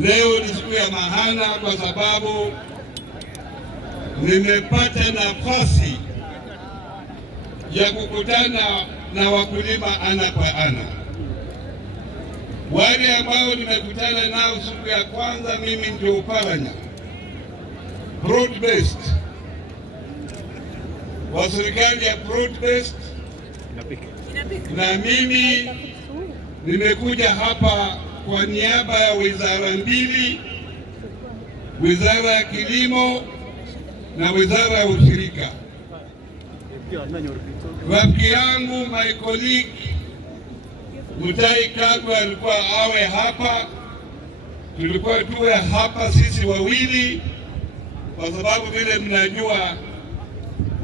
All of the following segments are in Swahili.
Leo ni siku ya maana kwa sababu nimepata nafasi ya kukutana na wakulima ana kwa ana. Wale ambao nimekutana nao siku ya kwanza, mimi ndio Oparanya broad based wa serikali ya broad based, na mimi nimekuja hapa kwa niaba ya wizara mbili, wizara ya kilimo na wizara ya ushirika. Rafiki yangu my colleague Mutahi Kagwe alikuwa awe hapa, tulikuwa tuwe hapa sisi wawili, kwa sababu vile mnajua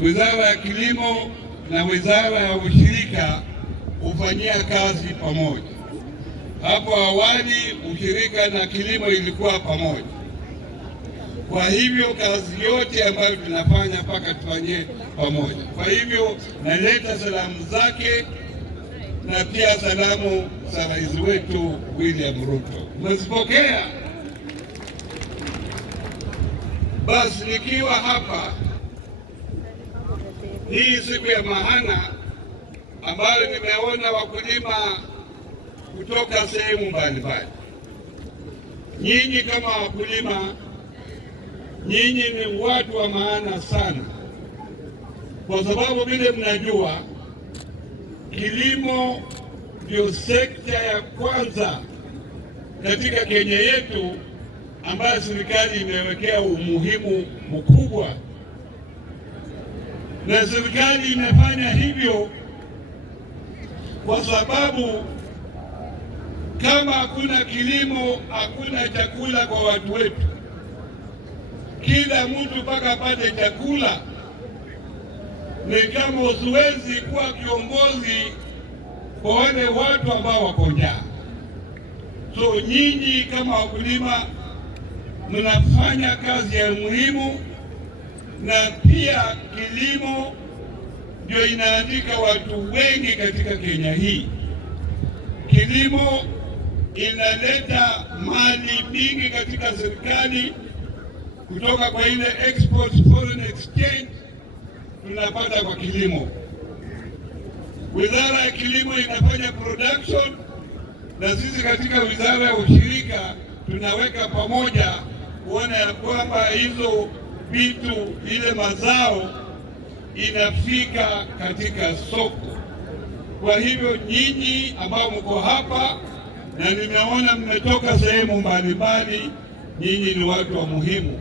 wizara ya kilimo na wizara ya ushirika hufanyia kazi pamoja. Hapo awali ushirika na kilimo ilikuwa pamoja. Kwa hivyo kazi yote ambayo tunafanya mpaka tufanyie pamoja. Kwa hivyo naleta salamu zake na pia salamu za rais wetu William Ruto. Mnazipokea? Basi nikiwa hapa hii siku ya maana ambayo nimeona wakulima kutoka sehemu mbalimbali. Nyinyi kama wakulima, nyinyi ni watu wa maana sana, kwa sababu vile mnajua kilimo ndio sekta ya kwanza katika Kenya yetu ambayo serikali imewekea umuhimu mkubwa, na serikali imefanya hivyo kwa sababu kama hakuna kilimo, hakuna chakula kwa watu wetu. Kila mtu mpaka apate chakula. Ni kama usiwezi kuwa kiongozi kwa wale watu ambao wako njaa. So nyinyi kama wakulima mnafanya kazi ya muhimu, na pia kilimo ndio inaandika watu wengi katika Kenya hii. Kilimo inaleta mali mingi katika serikali, kutoka kwa ile export foreign exchange tunapata kwa kilimo. Wizara ya kilimo inafanya production, na sisi katika wizara ya ushirika tunaweka pamoja kuona ya kwamba hizo vitu, ile mazao inafika katika soko. Kwa hivyo nyinyi ambao mko hapa na nimeona mmetoka sehemu mbalimbali, nyinyi ni watu wa muhimu.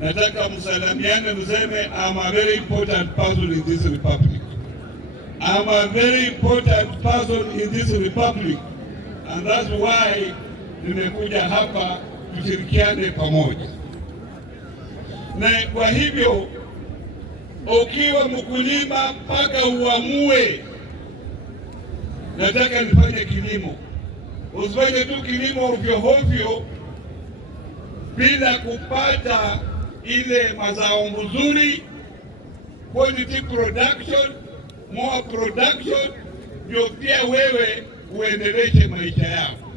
Nataka msalamiane, mseme I'm a very important person in this republic. I'm a very important person in this republic, and that's why nimekuja hapa tushirikiane pamoja. Na kwa hivyo ukiwa mkulima mpaka uamue nataka nifanye kilimo. Usifanye tu kilimo ovyo ovyo bila kupata ile mazao mzuri, quality production, more production, ndio pia wewe uendeleshe maisha yako.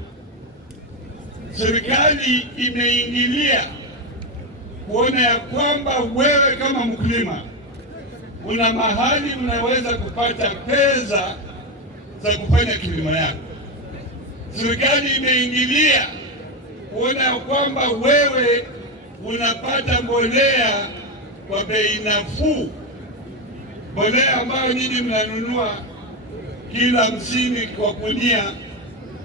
Serikali imeingilia kuona ya kwamba wewe kama mkulima una mahali unaweza kupata pesa za kufanya kilimo yako. Serikali imeingilia kuona ya kwamba wewe unapata mbolea kwa bei nafuu, mbolea ambayo nyinyi mnanunua kila 50 kwa gunia.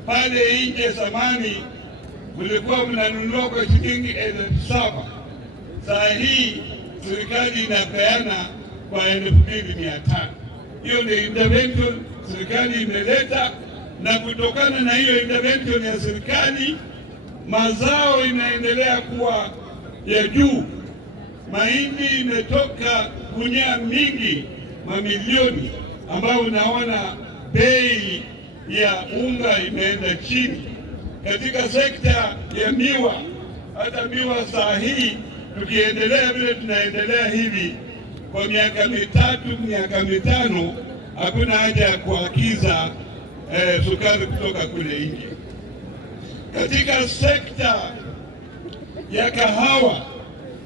Pale nje zamani mlikuwa mnanunua kwa shilingi 7,000. Saa hii serikali inapeana kwa 2,500. Hiyo ni intervention serikali imeleta, na kutokana na hiyo intervention ya serikali mazao inaendelea kuwa ya juu. Mahindi imetoka gunia mingi, mamilioni, ambayo unaona bei ya unga imeenda chini. Katika sekta ya miwa, hata miwa saa hii tukiendelea vile tunaendelea hivi kwa miaka 3, miaka 5, hakuna haja ya kuagiza sukari kutoka kule nje. Katika sekta ya kahawa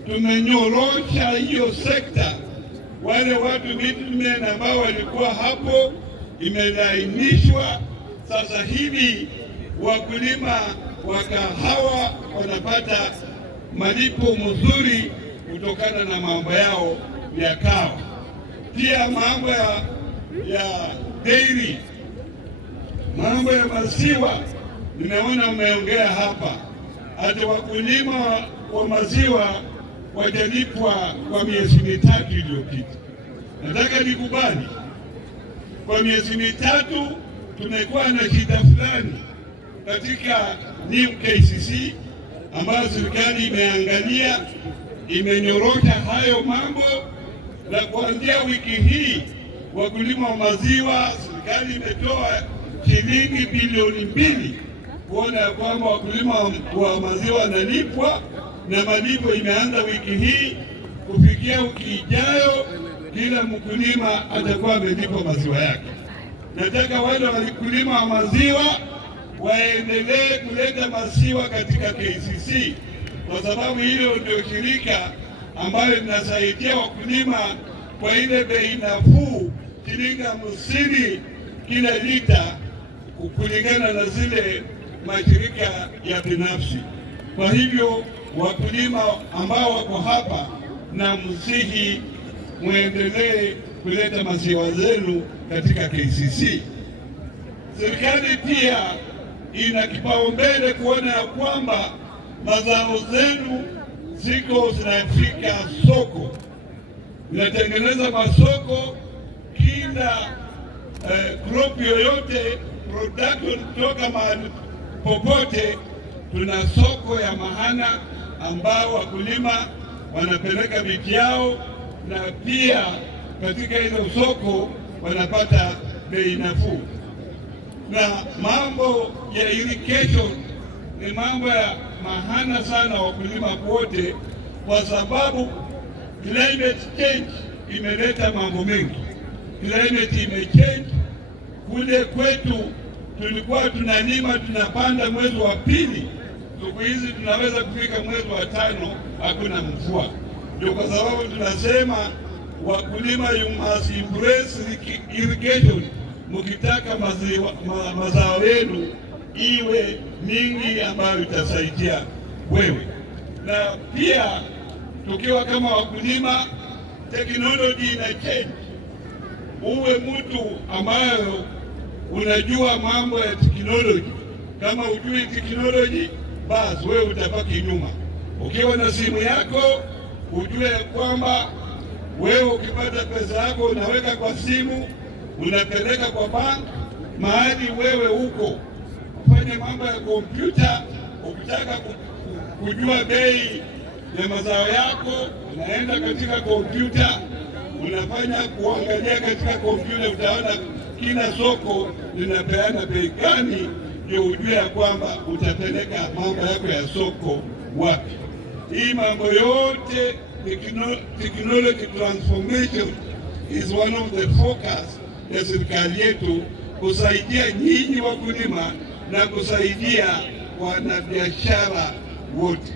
tumenyorosha hiyo sekta. Wale watu middlemen ambao walikuwa hapo imelainishwa. Sasa hivi wakulima wa kahawa wanapata malipo mzuri kutokana na mambo yao ya kahawa. Pia mambo ya dairy, mambo ya maziwa, nimeona umeongea hapa. Hata wakulima wa maziwa wajalipwa kwa miezi mitatu iliyopita. Nataka nikubali, kwa miezi mitatu tumekuwa na shida fulani katika New KCC ambayo serikali imeangalia, imenyorosha hayo mambo, na kuanzia wiki hii wakulima wa maziwa, serikali imetoa shilingi bilioni 2 kuona ya kwamba wakulima wa maziwa wanalipwa, na malipo imeanza wiki hii. Kufikia wiki ijayo kila mkulima atakuwa amelipwa maziwa yake. Nataka wale wakulima wa maziwa waendelee kuleta maziwa katika KCC, kwa sababu hilo ndio shirika ambayo linasaidia wakulima kwa ile bei nafuu, shilingi 50 kila lita, kulingana na zile mashirika ya binafsi. Kwa hivyo wakulima ambao wako hapa, na msihi muendelee kuleta maziwa zenu katika KCC. Serikali pia ina kipaumbele kuona ya kwamba mazao zenu ziko zinafika soko, inatengeneza masoko. Kila crop yoyote production kutoka mahali popote, tuna soko ya maana ambao wakulima wanapeleka vitu yao, na pia katika hilo soko wanapata bei nafuu. Na mambo ya irrigation ni mambo ya maana sana wakulima wote, kwa sababu climate change imeleta mambo mengi. Climate imechange. Kule kwetu tulikuwa tunalima tunapanda mwezi wa pili, siku hizi tunaweza kufika mwezi wa 5 hakuna mvua. Ndio kwa sababu tunasema wakulima, you must embrace irrigation mkitaka mazao yenu iwe mingi ambayo itasaidia wewe. Na pia tukiwa kama wakulima, teknoloji ina change. Uwe mtu ambayo unajua mambo ya teknoloji. Kama hujui teknoloji, basi wewe utabaki nyuma. Ukiwa na simu yako, ujue kwamba wewe ukipata pesa yako unaweka kwa simu, unapeleka kwa bank mahali wewe huko. Ufanye mambo ya kompyuta. Ukitaka kujua bei ya mazao yako, unaenda katika kompyuta, unafanya kuangalia katika kompyuta, utaona kila soko linapeana bei gani, ndio ujue ya kwamba utapeleka mambo yako ya soko wapi. Hii mambo yote technology transformation is one of the focus ya serikali yetu, kusaidia nyinyi wakulima na kusaidia wanabiashara wote.